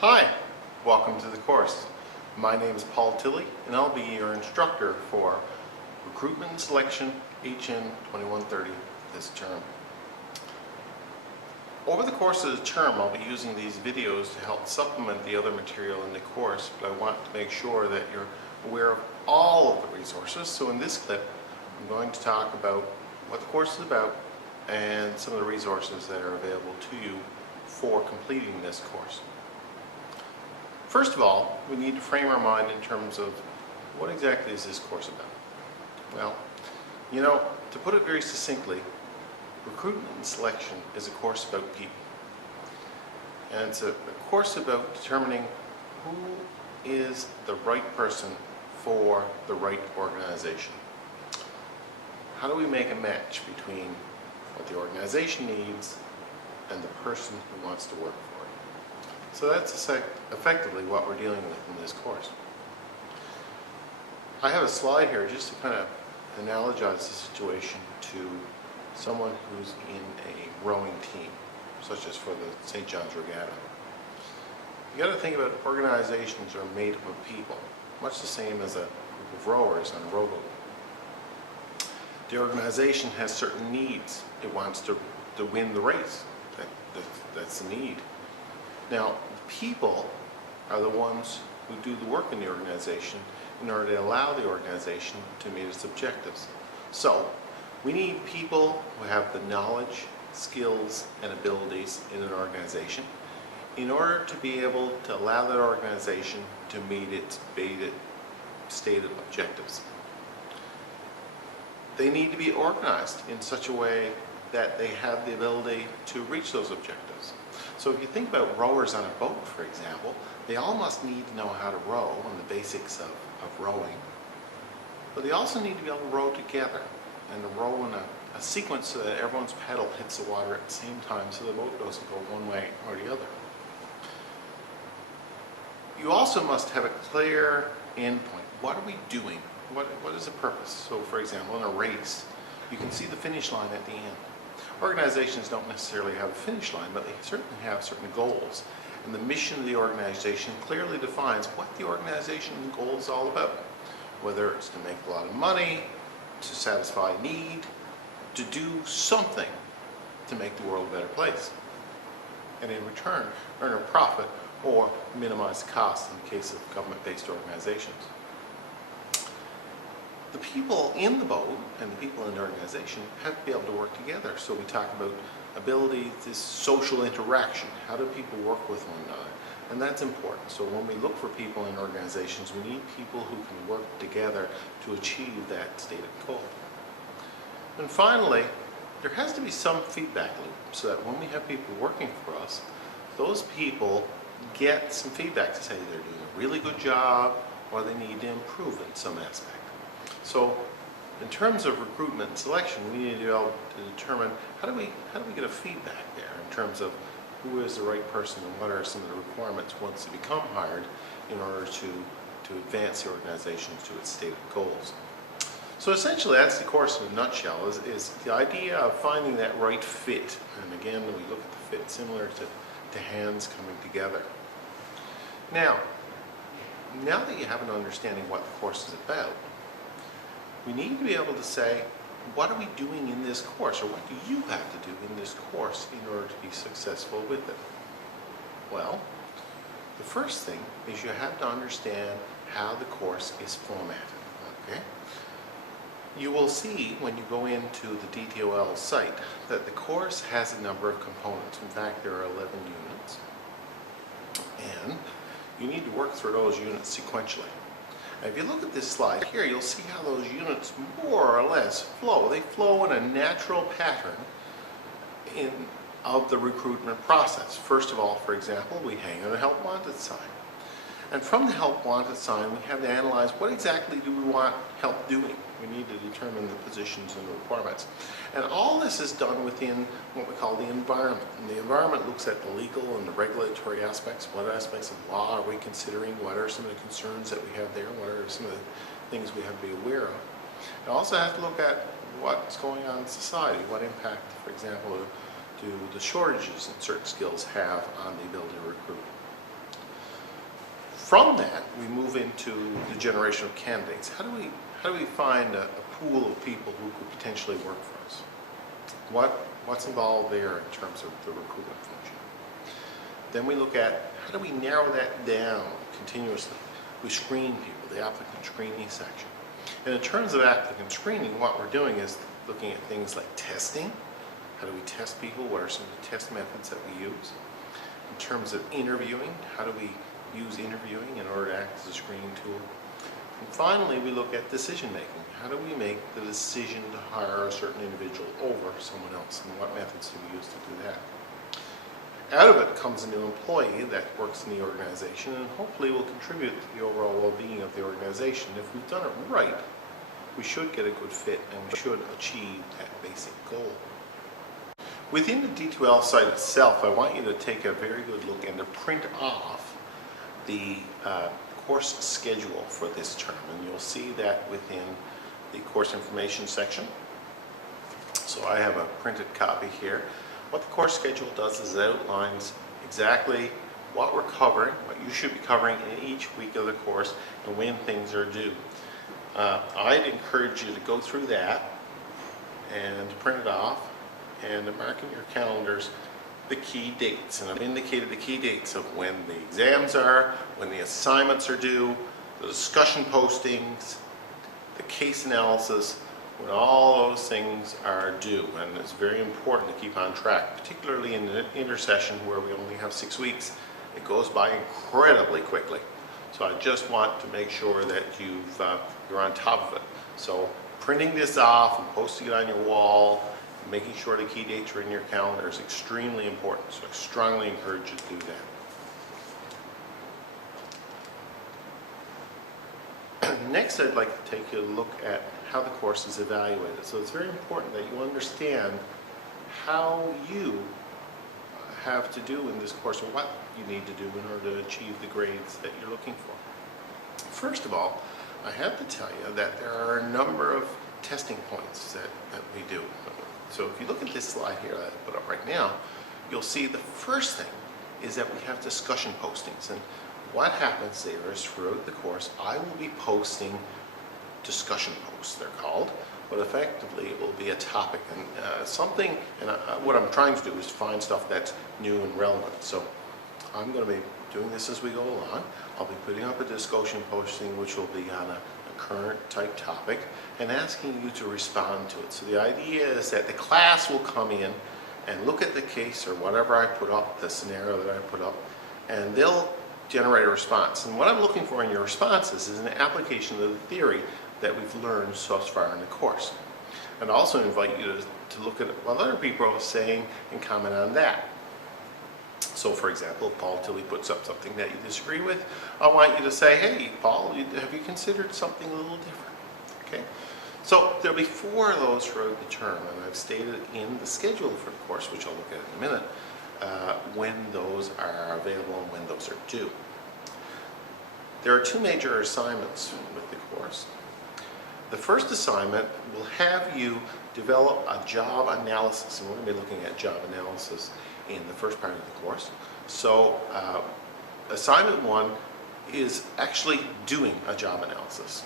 Hi, welcome to the course. My name is Paul Tilley and I'll be your instructor for Recruitment and Selection HN2130 this term. Over the course of the term I'll be using these videos to help supplement the other material in the course, but I want to make sure that you're aware of all of the resources. So in this clip I'm going to talk about what the course is about and some of the resources that are available to you for completing this course. First of all, we need to frame our mind in terms of what exactly is this course about? Well, to put it very succinctly, recruitment and selection is a course about people. And it's a course about determining who is the right person for the right organization. How do we make a match between what the organization needs and the person who wants to work for it? So that's effectively what we're dealing with in this course. I have a slide here just to kind of analogize the situation to someone who's in a rowing team, such as for the St. John's Regatta. You got to think about organizations are made up of people, much the same as a group of rowers on a rowboat. The organization has certain needs. It wants to win the race. That's the need. Now, the people are the ones who do the work in the organization in order to allow the organization to meet its objectives. So, we need people who have the knowledge, skills, and abilities in an organization in order to be able to allow that organization to meet its stated objectives. They need to be organized in such a way that they have the ability to reach those objectives. So if you think about rowers on a boat, for example, they all must need to know how to row and the basics of rowing. But they also need to be able to row together and to row in a sequence so that everyone's paddle hits the water at the same time so the boat doesn't go one way or the other. You also must have a clear endpoint. What are we doing? What is the purpose? So for example, in a race, you can see the finish line at the end. Organizations don't necessarily have a finish line, but they certainly have certain goals. And the mission of the organization clearly defines what the organization goal is all about. Whether it's to make a lot of money, to satisfy a need, to do something to make the world a better place. And in return, earn a profit or minimize the cost in the case of government-based organizations. The people in the boat and the people in the organization have to be able to work together. So we talk about ability, this social interaction. How do people work with one another? And that's important. So when we look for people in organizations, we need people who can work together to achieve that stated goal. And finally, there has to be some feedback loop so that when we have people working for us, those people get some feedback to say they're doing a really good job or they need to improve in some aspect. So in terms of recruitment and selection, we need to be able to determine how do we get a feedback there in terms of who is the right person and what are some of the requirements once they become hired in order to advance the organization to its stated goals. So essentially that's the course in a nutshell, is the idea of finding that right fit. And again, we look at the fit similar to hands coming together. Now that you have an understanding what the course is about, we need to be able to say, what are we doing in this course, or what do you have to do in this course in order to be successful with it? Well, the first thing is you have to understand how the course is formatted. Okay? You will see when you go into the DTOL site that the course has a number of components. In fact, there are 11 units. And you need to work through those units sequentially. Now, if you look at this slide here, you'll see how those units more or less flow. They flow in a natural pattern of the recruitment process. First of all, for example, we hang on a help wanted sign. And from the help wanted sign, we have to analyze what exactly do we want help doing. We need to determine the positions and the requirements. And all this is done within what we call the environment. And the environment looks at the legal and the regulatory aspects. What aspects of law are we considering? What are some of the concerns that we have there? What are some of the things we have to be aware of? It also has to look at what's going on in society. What impact, for example, do the shortages in certain skills have on the ability to recruit? From that, we move into the generation of candidates. How do we find a pool of people who could potentially work for us? What's involved there in terms of the recruitment function? Then we look at how do we narrow that down continuously? We screen people, the applicant screening section. And in terms of applicant screening, what we're doing is looking at things like testing. How do we test people? What are some of the test methods that we use? In terms of interviewing, how do we use interviewing in order to act as a screening tool? And finally, we look at decision making. How do we make the decision to hire a certain individual over someone else, and what methods do we use to do that? Out of it comes a new employee that works in the organization and hopefully will contribute to the overall well-being of the organization. If we've done it right, we should get a good fit and we should achieve that basic goal. Within the D2L site itself, I want you to take a very good look and to print off the course schedule for this term, and you'll see that within the course information section. So I have a printed copy here. What the course schedule does is it outlines exactly what we're covering, what you should be covering in each week of the course, and when things are due. I'd encourage you to go through that and print it off and to mark in your calendars the key dates. And I've indicated the key dates of when the exams are, when the assignments are due, the discussion postings, the case analysis, when all those things are due. And it's very important to keep on track, particularly in the intersession where we only have 6 weeks. It goes by incredibly quickly. So I just want to make sure that you're on top of it. So printing this off and posting it on your wall, making sure the key dates are in your calendar is extremely important. So I strongly encourage you to do that. Next, I'd like to take a look at how the course is evaluated. So it's very important that you understand how you have to do in this course, or what you need to do in order to achieve the grades that you're looking for. First of all, I have to tell you that there are a number of testing points that we do. So if you look at this slide here that I put up right now, you'll see the first thing is that we have discussion postings. And what happens there is throughout the course, I will be posting discussion posts, they're called, but effectively it will be a topic and what I'm trying to do is find stuff that's new and relevant. So I'm going to be doing this as we go along. I'll be putting up a discussion posting which will be on a current type topic and asking you to respond to it. So the idea is that the class will come in and look at the case or whatever I put up, the scenario that I put up, and they'll generate a response. And what I'm looking for in your responses is an application of the theory that we've learned so far in the course. And also invite you to look at what other people are saying and comment on that. So for example, if Paul Tilley puts up something that you disagree with, I want you to say, hey Paul, have you considered something a little different? Okay. So there'll be 4 of those throughout the term, and I've stated in the schedule for the course, which I'll look at in a minute, when those are available and when those are due. There are 2 major assignments with the course. The first assignment will have you develop a job analysis, and we're going to be looking at job analysis in the first part of the course. So assignment 1 is actually doing a job analysis.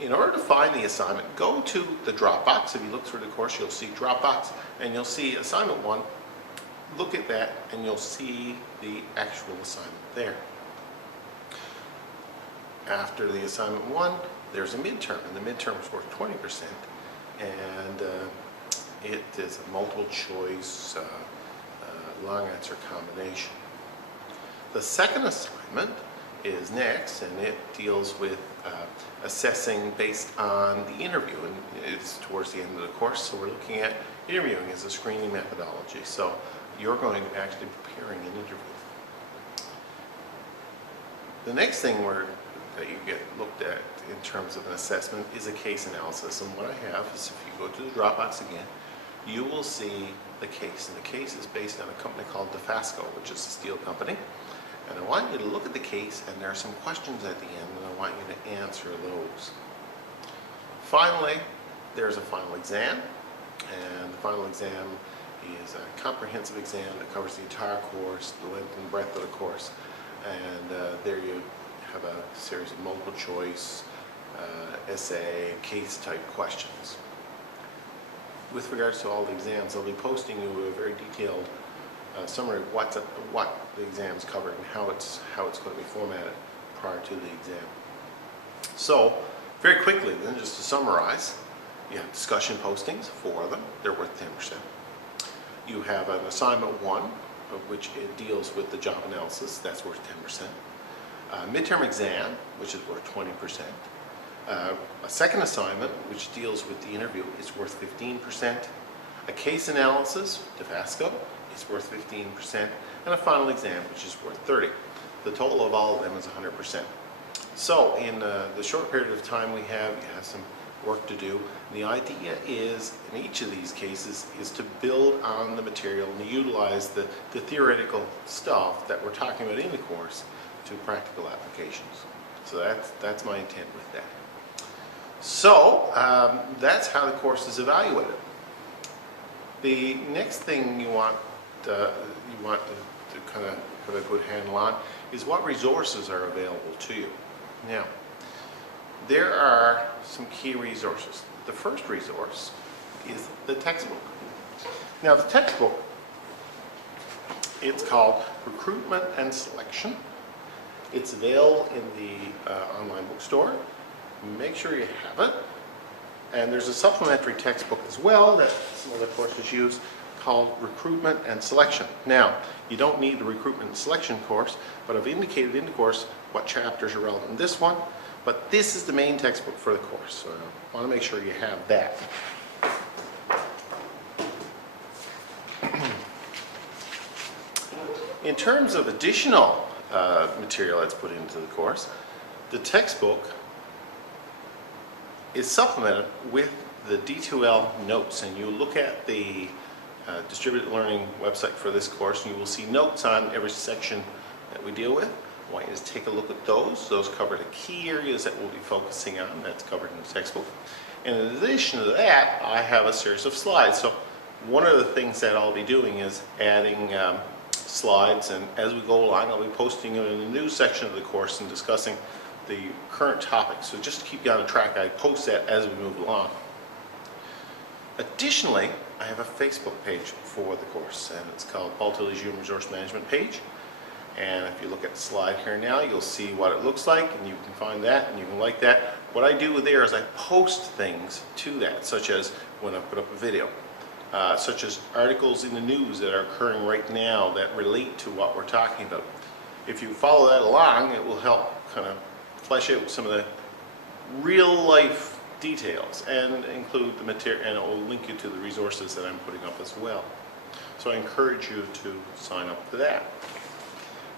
In order to find the assignment, go to the Dropbox. If you look through the course, you'll see Dropbox, and you'll see assignment 1. Look at that, and you'll see the actual assignment there. After the assignment 1, there's a midterm, and the midterm is worth 20%, and it is a multiple choice long answer combination. The second assignment is next, and it deals with assessing based on the interview, and it's towards the end of the course, so we're looking at interviewing as a screening methodology. So you're going to actually be preparing an interview. The next thing that you get looked at in terms of an assessment is a case analysis, and what I have is, if you go to the Dropbox again, you will see the case, and the case is based on a company called DeFasco, which is a steel company. And I want you to look at the case, and there are some questions at the end, and I want you to answer those. Finally, there's a final exam, and the final exam is a comprehensive exam that covers the entire course, the length and breadth of the course. And there you have a series of multiple choice, essay, case type questions. With regards to all the exams, I'll be posting you a very detailed summary of what the exam is covering and how it's going to be formatted prior to the exam. So, very quickly then, just to summarize, you have discussion postings, 4 of them, they're worth 10%. You have an assignment 1, of which it deals with the job analysis, that's worth 10%. Midterm exam, which is worth 20%. A second assignment, which deals with the interview, is worth 15%. A case analysis, DeFasco, is worth 15%. And a final exam, which is worth 30%. The total of all of them is 100%. So in the short period of time you have some work to do. And the idea is, in each of these cases, is to build on the material and to utilize the theoretical stuff that we're talking about in the course to practical applications. So that's my intent with that. So that's how the course is evaluated. The next thing you want to kind of have a good handle on is what resources are available to you. Now, there are some key resources. The first resource is the textbook. Now, the textbook, it's called Recruitment and Selection. It's available in the online bookstore. Make sure you have it. And there's a supplementary textbook as well that some other courses use called Recruitment and Selection. Now, you don't need the Recruitment and Selection course, but I've indicated in the course what chapters are relevant in this one. But this is the main textbook for the course, so I want to make sure you have that. In terms of additional material that's put into the course, the textbook is supplemented with the D2L notes, and you look at the distributed learning website for this course and you will see notes on every section that we deal with. I want you to take a look at those. Those cover the key areas that we'll be focusing on. That's covered in the textbook. And in addition to that, I have a series of slides. So one of the things that I'll be doing is adding slides, and as we go along, I'll be posting them in the news section of the course and discussing the current topics. So just to keep you on track, I post that as we move along. Additionally, I have a Facebook page for the course, and it's called Paul Tilley's Human Resource Management page. And if you look at the slide here now, you'll see what it looks like, and you can find that and you can like that. What I do there is I post things to that, such as when I put up a video, such as articles in the news that are occurring right now that relate to what we're talking about. If you follow that along, it will help kind of flesh out some of the real life details and include the material, and it will link you to the resources that I'm putting up as well. So I encourage you to sign up to that.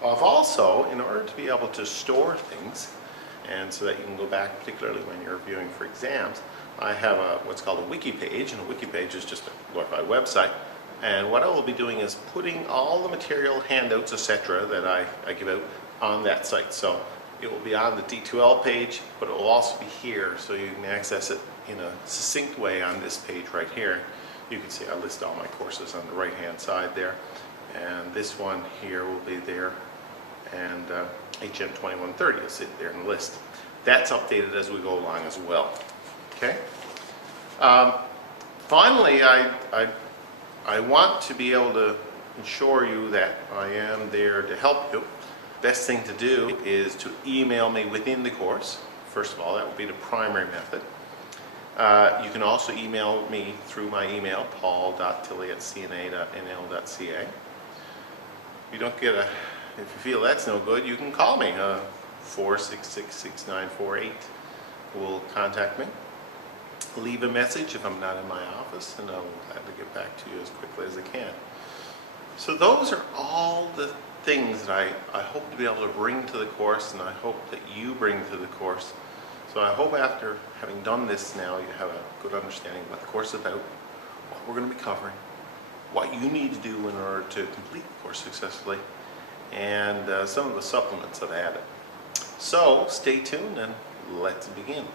I've also, in order to be able to store things, and so that you can go back, particularly when you're reviewing for exams, I have what's called a wiki page, and a wiki page is just a glorified website. And what I will be doing is putting all the material, handouts, etc. that I give out on that site. So it will be on the D2L page, but it will also be here, so you can access it in a succinct way on this page right here. You can see I list all my courses on the right-hand side there, and this one here will be there, and HN2130 is sit there in the list. That's updated as we go along as well. Okay. Finally, I want to be able to ensure you that I am there to help you. Best thing to do is to email me within the course. First of all, that would be the primary method. You can also email me through my email, paul.tilley@cna.nl.ca. If you feel that's no good, you can call me, 466-6948. Will contact me. Leave a message if I'm not in my office, and I'll gladly get back to you as quickly as I can. So those are all the things that I hope to be able to bring to the course, and I hope that you bring to the course. So I hope after having done this now, you have a good understanding of what the course is about, what we're going to be covering, what you need to do in order to complete the course successfully, and some of the supplements I've added. So stay tuned and let's begin.